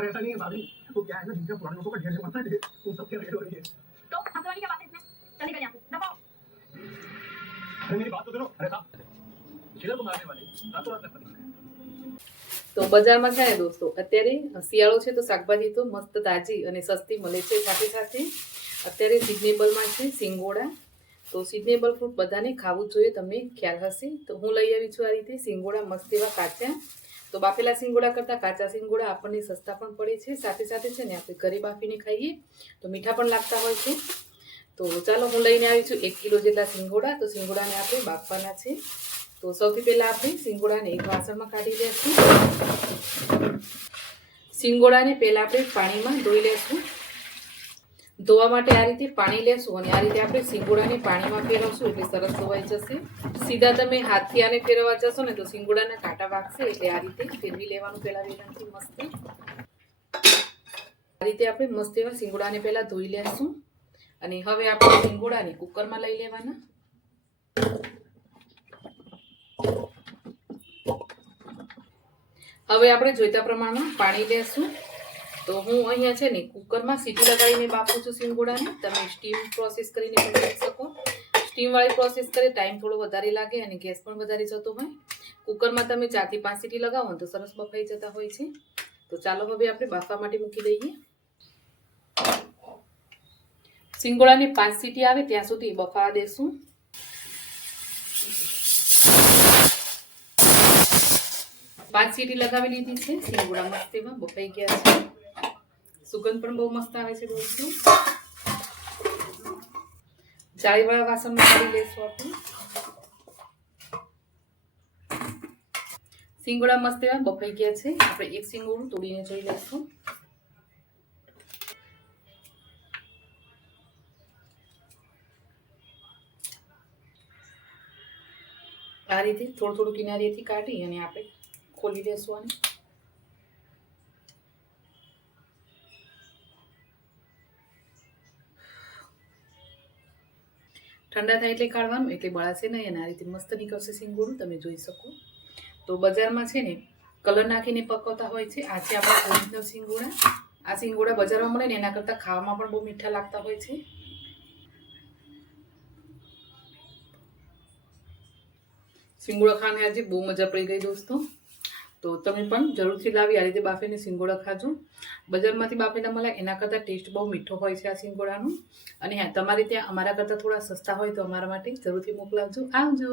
अरे ऐसा नहीं है भाभी वो क्या है ना जिनका पुराने लोगों का ढेर जमा है वो सबके रेड हो रही है तो हंसने वाली क्या बात है इसमें चल निकल यहाँ से दबाओ अरे मेरी बात तो सुनो अरे साहब जिगर को मारने वाले रातों रात लगता है તો બજારમાં છે ને દોસ્તો અત્યારે શિયાળો છે તો શાકભાજી તો મસ્ત તાજી અને સસ્તી મળે છે સાથે સાથે અત્યારે સિઝનેબલમાં છે સિંગોડા તો સિઝનેબલ ફ્રૂટ બધાને ખાવું જ જોઈએ તમને ખ્યાલ હશે તો હું લઈ આવી છું આ રીતે સિંગોડા મસ્ત એવા કાચા તો બાફેલા સિંગોડા કરતાં કાચા સિંગોડા આપણને સસ્તા પણ પડે છે. સાથે સાથે છે ને આપણે ઘરે બાફીને ખાઈએ. તો મીઠા પણ લાગતા હોય છે. તો ચાલો હું લઈને આવી છું એક કિલો જેટલા સિંગોડા. તો સિંગોડાને આપણે બાફવાના છે. તો સૌથી પહેલાં આપણે સિંગોડાને એક વાસણમાં કાઢી લઈશું સિંગોડાને પહેલાં આપણે પાણીમાં ધોઈ લેશું. ધોવા માટે આ રીતે પાણી લેશું અને આ રીતે આપણે સિંગોડાને પાણીમાં ફેરવશું એટલે સરસ ધોવાઈ જશે. સીધા તમે હાથથી આને ફેરવવા જશો ને તો સિંગોડાના કાંટા વાગશે એટલે આ રીતે ફેરવી લેવાનું પહેલાં વેલણથી મસ્ત. આ રીતે આપણે મસ્ત એવા સિંગોડાને પહેલાં ધોઈ લેશું અને હવે આપણે સિંગોડાને કુકરમાં લઈ લેવાના. હવે આપણે જોઈતા પ્રમાણમાં પાણી લેશું. તો હું અહીંયા છે ને કુકરમાં સીટી લગાવીને બાફું છું સિંગોડાને. તમે સ્ટીમ પ્રોસેસ કરીને પણ કરી શકો. સ્ટીમવાળી પ્રોસેસ કરે, ટાઈમ થોડો વધારે લાગે અને ગેસ પણ વધારે જતો હોય. કુકરમાં તમે ચારથી પાંચ સીટી લગાવો ને તો સરસ બફાઈ જતા હોય છે. તો ચાલો હવે આપણે બાફવા માટે મૂકી દઈએ. સિંગોડાને પાંચ સીટી આવે ત્યાં સુધી બફાવા દેશું. પાંચ સીટી લગાવી લીધી છે. સિંગોડા મસ્ત એમાં બફાઈ ગયા છે. સુગંધ પણ બહુ મસ્ત આવે છે દોસ્તો. જાળીવાળા વાસણમાં કાઢી લઈશું આપણે. સિંગોડા મસ્ત એવા બફાઈ ગયા છે. આપણે એક સિંગોડું તોડીને જોઈ લઈશું. આ રીતે થોડું થોડું કિનારીએથી કાઢી અને આપણે ખોલી દેશું આને. ઠંડા થાય એટલે કાઢવાનું, એટલે બળાશે નહીં અને આ રીતે મસ્ત નીકળશે સિંગોળું તમે જોઈ શકો. તો બજારમાં છે ને કલર નાખીને પકવતા હોય છે. આ છે આપણા ઓરિજિનલ સિંગોળા આ સિંગોળા બજારમાં મળે ને એના કરતાં ખાવામાં પણ બહુ મીઠા લાગતા હોય છે. સિંગોળા ખાવાની આજે બહુ મજા પડી ગઈ દોસ્તો. તો તમે પણ જરૂરથી લાવી, આ રીતે બાફીને સિંગોડા ખાજો. બજારમાંથી બાફેલા મળે એના કરતાં ટેસ્ટ બહુ મીઠો હોય છે આ સિંગોડાનું. અને હા, તમારે ત્યાં અમારા કરતાં થોડા સસ્તા હોય તો અમારા માટે જરૂરથી મોકલાવજો. આવજો.